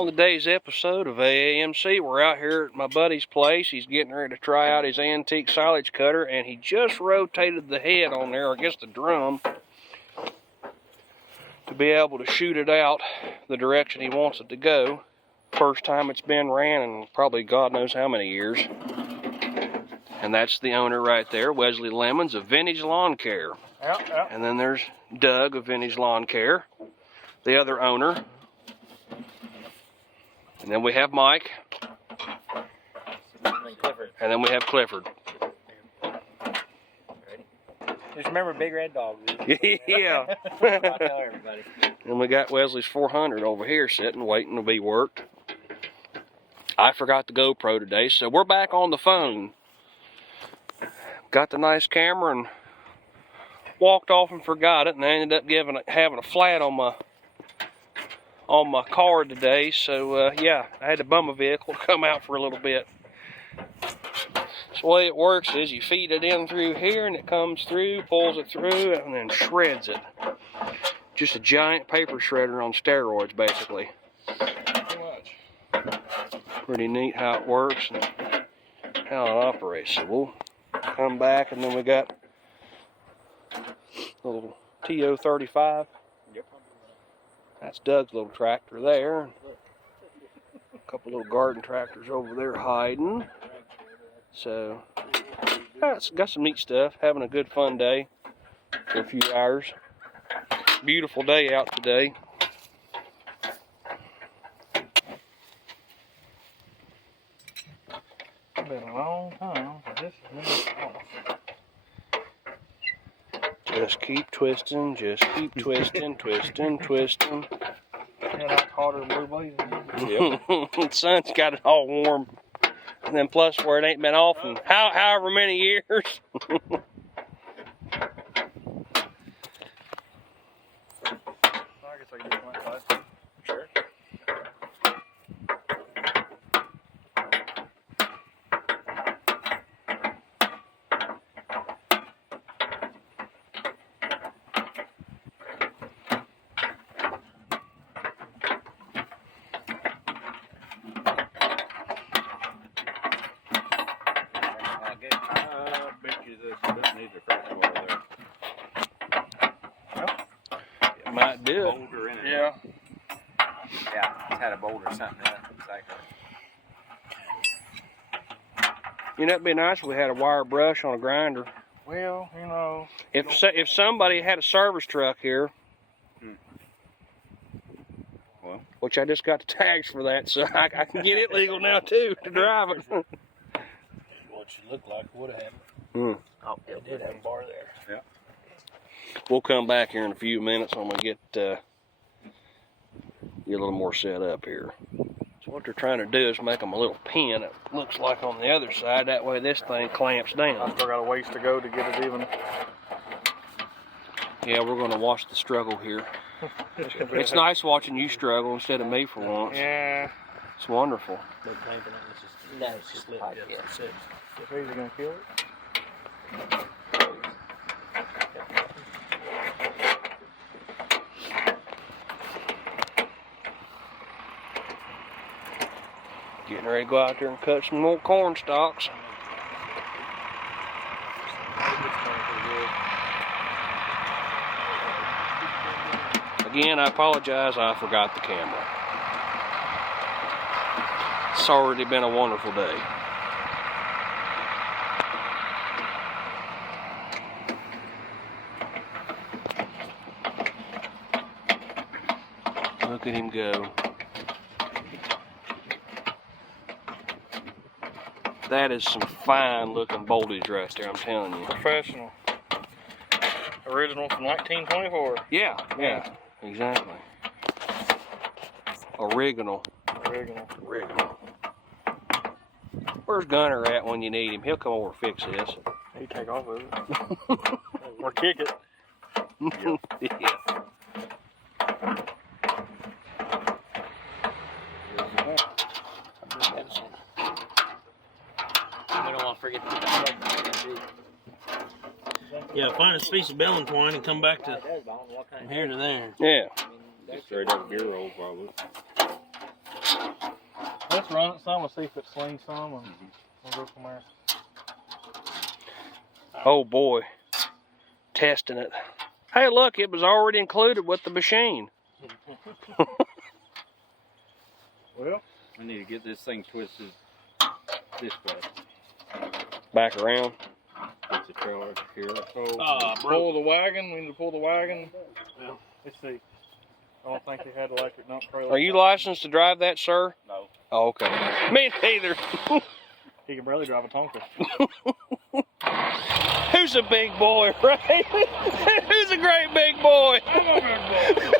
On today's episode of AAMC, we're out here at my buddy's place. He's getting ready to try out his antique silage cutter, and he just rotated the head on there, I guess the drum, to be able to shoot it out the direction he wants it to go. First time it's been ran in probably God knows how many years. And that's the owner right there, Wesley Lemons of Vintage Lawn Care. Yep. And then there's Doug of Vintage Lawn Care, the other owner. And then we have Mike. And then we have Clifford. Just remember Big Red Dog. Yeah. I'll tell everybody. And we got Wesley's 400 over here sitting, waiting to be worked. I forgot the GoPro today, so we're back on the phone. Got the nice camera and walked off and forgot it, and I ended up having a flat on my car today, so yeah, I had to bum a vehicle to come out for a little bit. So the way it works is you feed it in through here and it comes through, pulls it through, and then shreds it. Just a giant paper shredder on steroids, basically. Pretty neat how it works and how it operates. So we'll come back, and then we got a little TO35. That's Doug's little tractor there. A couple little garden tractors over there hiding. So, it's got some neat stuff. Having a good fun day for a few hours. Beautiful day out today. It's been a long time. This is Just keep twisting, just keep twisting, twisting. and I caught her blue blazing. The sun's got it all warm. And then plus where it ain't been off in however many years. I guess I can do it like that. Sure. I bet you this needs a fresh water there. It might do it. Boulder in it. Yeah. Yeah, it's had a boulder or something in it. It's like You know, it'd be nice if we had a wire brush on a grinder. Well, you know. If somebody had a service truck here, Well, which I just got the tags for that, so I can get it legal now too to drive it. What you look like would have happened. oh, It did have a bar there. yeah. We'll come back here in a few minutes. I'm gonna get a little more set up here. So what they're trying to do is make them a little pin. It looks like on the other side. That way this thing clamps I down. still got a ways to go to get it even. Yeah, we're gonna watch the struggle here. It's nice watching you struggle instead of me for once. Yeah. It's wonderful. no, it's just like here. If he's gonna kill it. Getting ready to go out there and cut some more corn stalks. Again, I apologize, I forgot the camera. It's already been a wonderful day. Look at him go. That is some fine looking voltage right there, I'm telling you. Professional. Original from 1924. Yeah, exactly. Original. Original. Where's Gunner at when you need him? He'll come over and fix this. He take off with it. Or kick it. Yeah. I don't want to forget to put that Yeah, find a piece of baling twine and come back to from here to there. Yeah. Straight up gear roll, probably. let's run it some and see if it slings some, and we'll go from there. Oh boy, testing it. Hey, look, it was already included with the machine. Well, I need to get this thing twisted this way. Back around. It's a trailer here. pull the wagon. We need to pull the wagon. Yeah. Let's see. I don't think they had electric dump trailer. Are you licensed to drive that, sir? No. Oh, okay. Me neither. He can barely drive a Tonka. Who's a big boy, right? Who's a great big boy? I'm a big boy.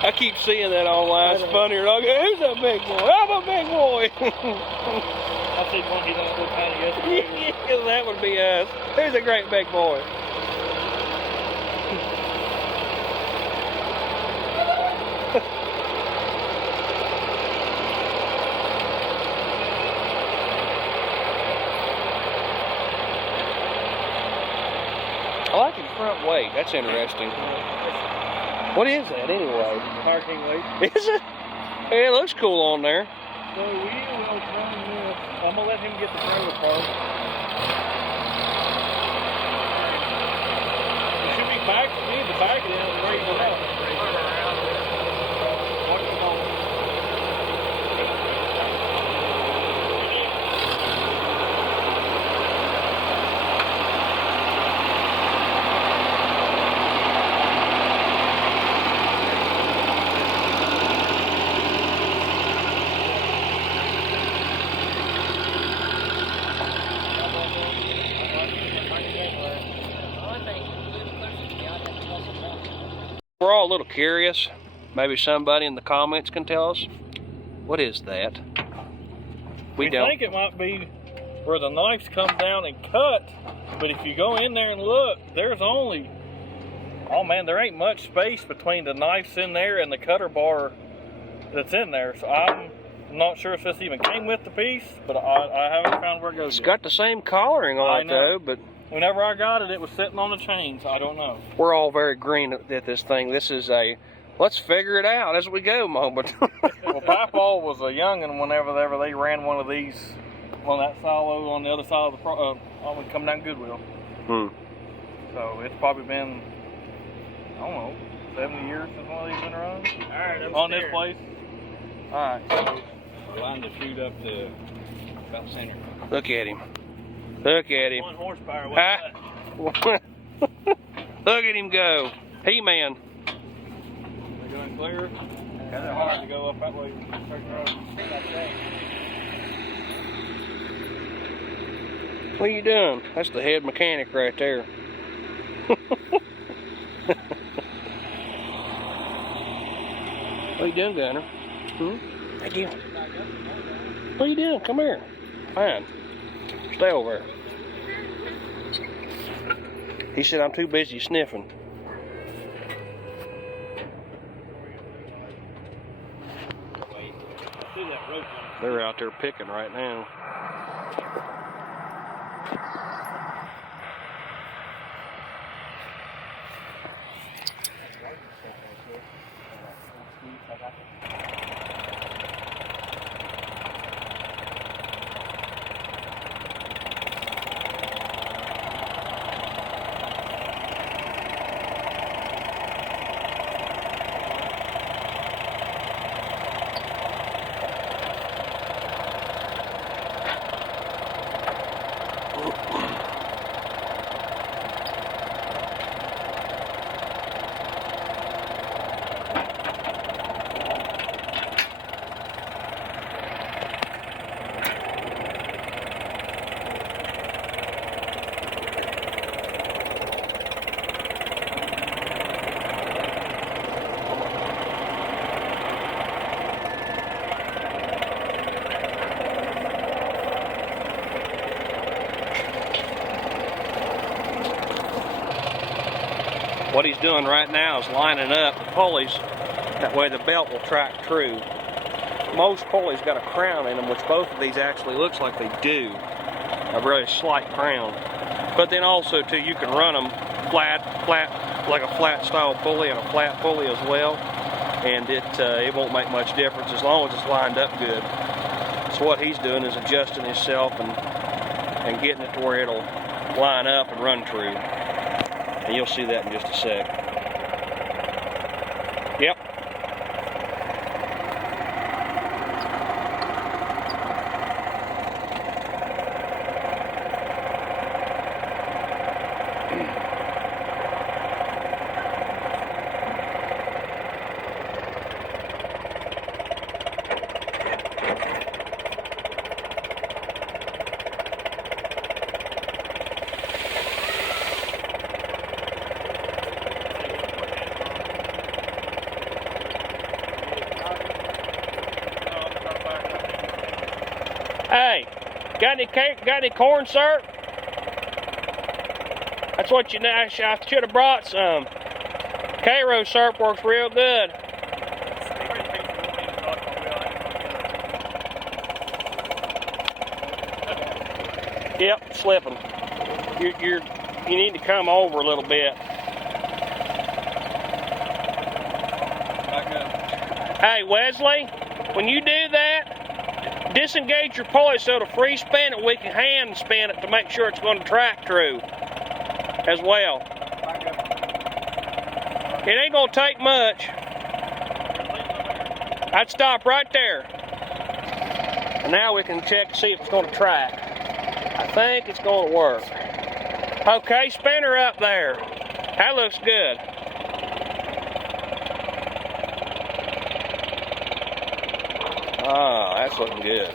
I keep seeing that online. It's funnier. Okay, who's a big boy? I'm a big boy. I see one he done look kind of yesterday. Yeah, that would be us. Who's a great big boy? I like his front weight. That's interesting. What is that anyway? Parking weight. Is it? Hey, it looks cool on there. So we will run this. I'm gonna let him get the trailer park. It should be back. We need to back it in and raise it up. Watch the ball. We're all a little curious. Maybe somebody in the comments can tell us. What is that? We think it might be where the knives come down and cut, but if you go in there and look, there's only, oh man, there ain't much space between the knives in there and the cutter bar that's in there. So I'm not sure if this even came with the piece, but I haven't found where it goes. It's got the same collaring on it though, but whenever I got it, it was sitting on the chains. I don't know. we're all very green at this thing. This is a let's figure it out as we go moment. Well, Papaw was a youngin' whenever they ran one of these on that silo on the other side of the when we come down Goodwill. So it's probably been, I don't know, 70 years since one of these been run. All right, On this place. All right. Line the chute up to about center. Look at him. Look at him. 1 horsepower. Ah. Look at him go. He-Man. They going clear. Kind of hard to go up that way. What are you doing? That's the head mechanic right there. What are you doing, Gunner? Thank you. What are you doing? Come here. Fine. Stay over there. He said I'm too busy sniffing. They're out there picking right now. What he's doing right now is lining up the pulleys. That way the belt will track true. Most pulleys got a crown in them, which both of these actually looks like they do. A really slight crown. But then also too, you can run them flat, like a flat style pulley and a flat pulley as well. and it won't make much difference as long as it's lined up good. So what he's doing is adjusting himself and getting it to where it'll line up and run true. And you'll see that in just a sec. Yep. Hey, got any corn syrup? That's what you know. I should have brought some. Cairo syrup works real good. Yep, slipping. You need to come over a little bit. Hey Wesley, when you do that, disengage your pulley so to free spin it. We can hand spin it to make sure it's going to track true as well. It ain't going to take much. I'd stop right there. And now we can check to see if it's going to track. I think it's going to work. Okay, spin her up there. That looks good. Ah, that's looking good.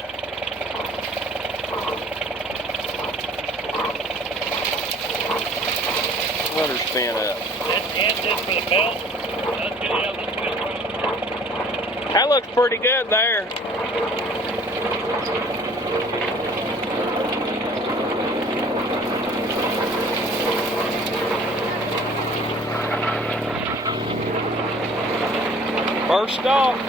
Let her spin up. For the belt. That looks pretty good there. First off.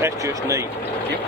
That's just neat. Yep.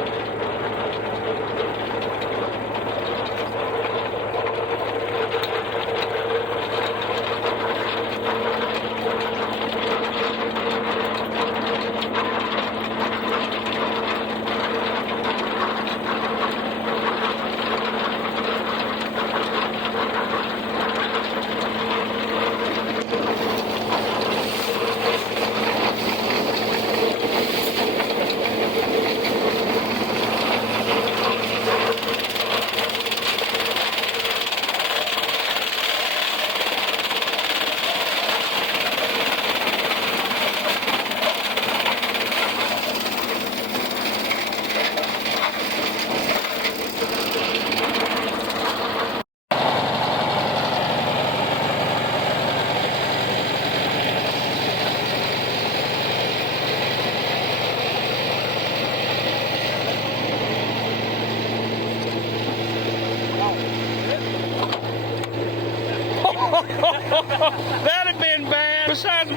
That'd have been bad. Besides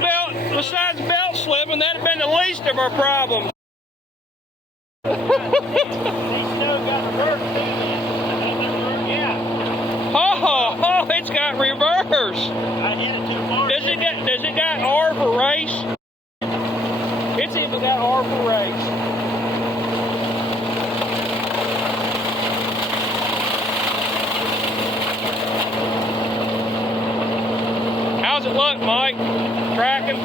belt slipping, that'd have been the least of our problems. Oh, it's got reverse. Does it got R for race? It's even got R for race. How's it look, Mike? Tracking?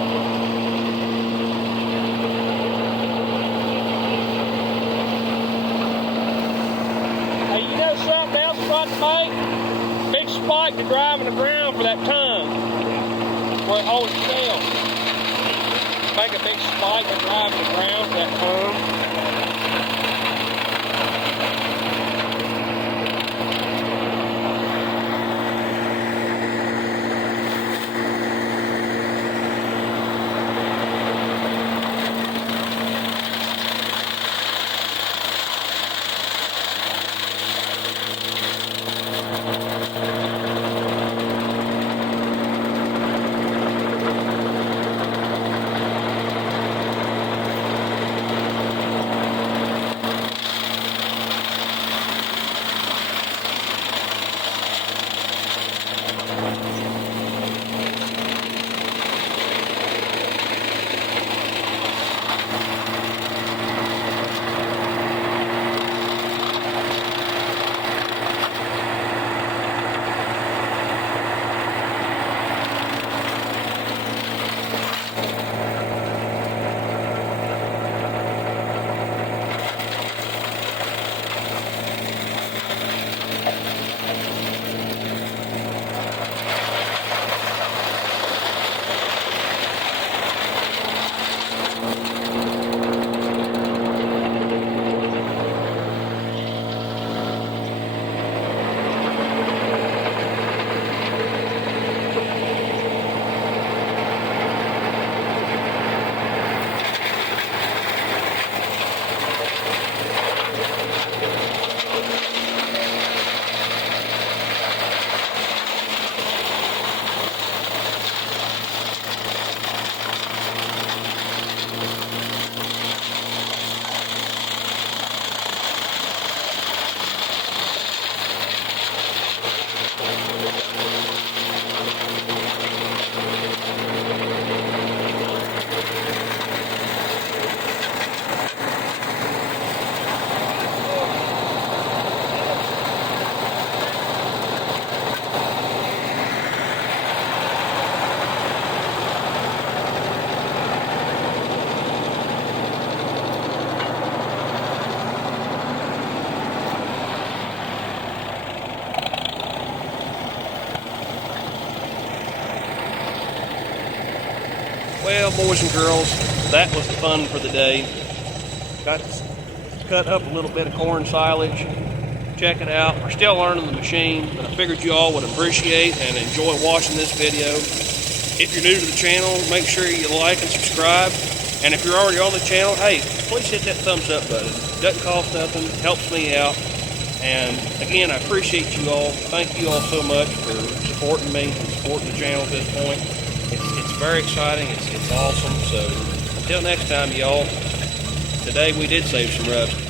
Hey, you know something else about to make? Big spike to drive in the ground for that tongue. Where it holds itself. Make a big spike to drive in the ground for that tongue. Well, boys and girls, that was the fun for the day. Got to cut up a little bit of corn silage. Check it out. We're still learning the machine, but I figured you all would appreciate and enjoy watching this video. If you're new to the channel, make sure you like and subscribe. And if you're already on the channel, hey, please hit that thumbs up button. It doesn't cost nothing, helps me out. And again, I appreciate you all. Thank you all so much for supporting me and supporting the channel at this point. It's very exciting. It's awesome. So until next time, y'all, today we did save some rust.